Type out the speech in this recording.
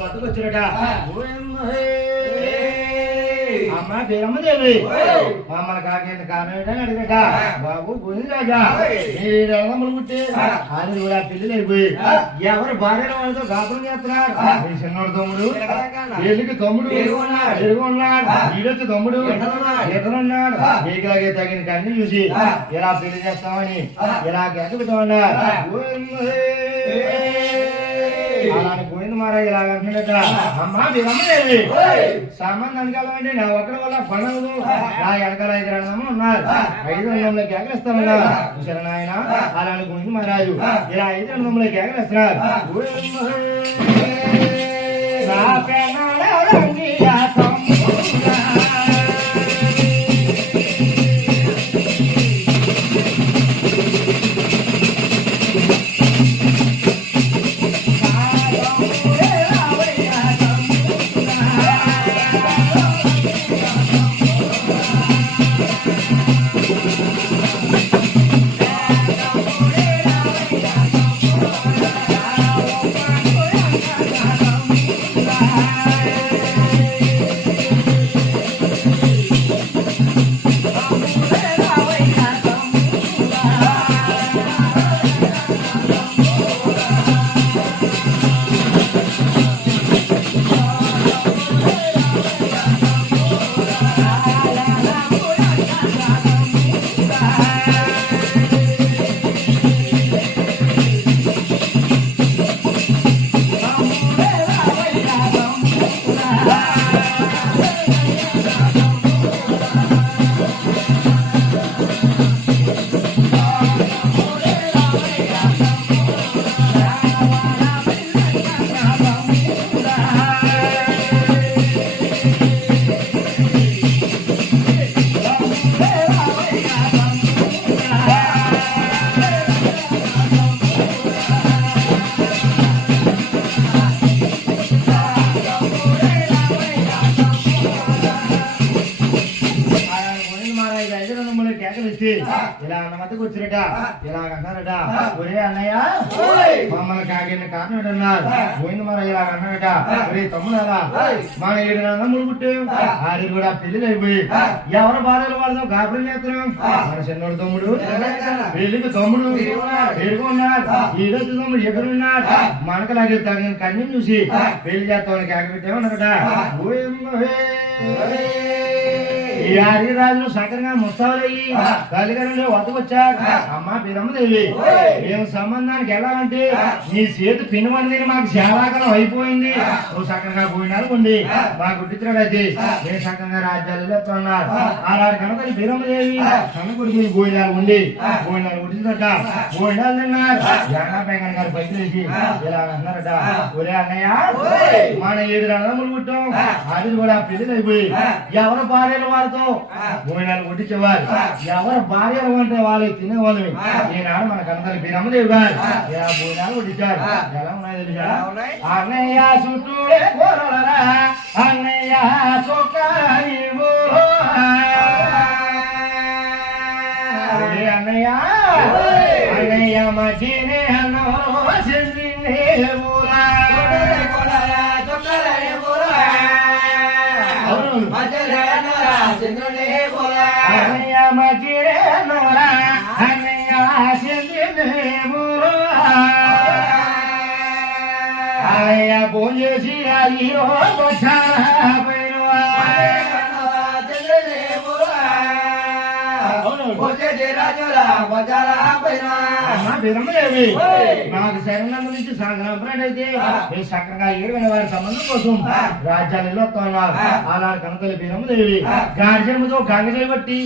బతుకొచ్చినట అమ్మ దేవమ్మదేవి మమ్మల్ని కాకేంత కారణం ఏంటని అడిగట బాబు గోవింద రాజా మీరమ్మలు పుట్టి ఆయన కూడా పిల్లలు అయిపోయి ఎవరు భార్యల వాళ్ళతో కాపురం చేస్తున్నారు మీ చిన్నోడు తమ్ముడు వీళ్ళకి తమ్ముడు ఎరుగున్నాడు వీడొచ్చి తమ్ముడు ఎదురున్నాడు మీకులాగే తగిన కన్నీ చూసి ఇలా పెళ్లి చేస్తామని ఇలా గెక్క పెట్టమన్నారు అలాంటి గోవింద మహారాజు ఇలా అంటున్నట అమ్మ మీరమ్మదేవి సంబంధానికి వెళ్ళమంటే నా ఒక్కడి వల్ల పనులు నా వెనకాల 5 రంగము ఉన్నారు 5 రంగంలో కేకలేస్తామన్నారు చూసారా నాయన అలాంటి గోవింద మహారాజు ఇలా 5 రంగంలో కేకలేస్తున్నారు ఇలా అన్న మధ్యకు వచ్చిరట ఇలా అన్నారట ఒరే అన్నయ్య మమ్మల్ని కాకిన కాకినాడు అన్నారు గోవింద మహారాజు ఇలా అన్నారట ఒరే తమ్ముడారా మన 7 రంగములు పుట్టాం ఆడి కూడా పెళ్లిలు అయిపోయి ఎవరు భార్యలు వాళ్ళతో కాపురం చేస్తున్నాం మన చిన్నోడు తమ్ముడు పెళ్లికి తమ్ముడు ఎరుగున్నాడు ఈడొచ్చు తమ్ముడు ఎదురున్నాడు మనకలాగే తగిన కన్యం చూసి పెళ్లి చేస్తామని కేక పెట్టామన్నారట ఈ రాజులు సకరంగా ముస్తాలయ్యి కలిగరంలో వద్దకొచ్చారు అమ్మ పిరమ్మదేవి మేము సంబంధానికి వెళ్ళాలంటే నీ చేతి పినమని మాకు శాలాకరం అయిపోయింది నువ్వు సకరంగా పోయినారు ఉండి మా గుడ్డిచ్చినట్టయితే నేను సకరంగా రాజ్యాలు చెప్తున్నారు అలాంటి కనుక పిరమ్మదేవి కనుకొడి మీ భోజనాలు ఉండి భోజనాలు గుడ్డిందట భోజనాలు తిన్నారు జగన్నాపేంగ గారు పైకి వేసి ఇలా అన్నారట ఒరే అన్నయ్య మన 7 రంగములు పుట్టాం అది కూడా పెళ్లి అయిపోయి ఎవరు భార్యలు వారు భోజనాలు కొట్టించేవారు ఎవరు భార్యలు అంటే వాళ్ళు తినేవాళ్ళు ఈనాడు మన కనతల్లి బీరమ్మదేవి గారు ఇలా భోజనాలు కొట్టించారు ఎలా ఉన్నాయి తెలుసా అన్నయ్య చుట్టూ అన్నయ్య అన్నయ్య అన్నయ్య మధ్యనే అన్నో అన్నయ్య మజిరే నోరా అన్నయ్య అన్నయ్య భోజేసి అయ్యో అవును అమ్మా బీరమ్మదేవి నాకు శరణం నుంచి సాగరాపరైతే చక్కగా ఏడు వారి సంబంధం కోసం రాజ్యాలలో వస్తున్నారు ఆనాడు కనతల్లి బీరమ్మదేవి గాడి జన్మతో గంగ చేయబట్టి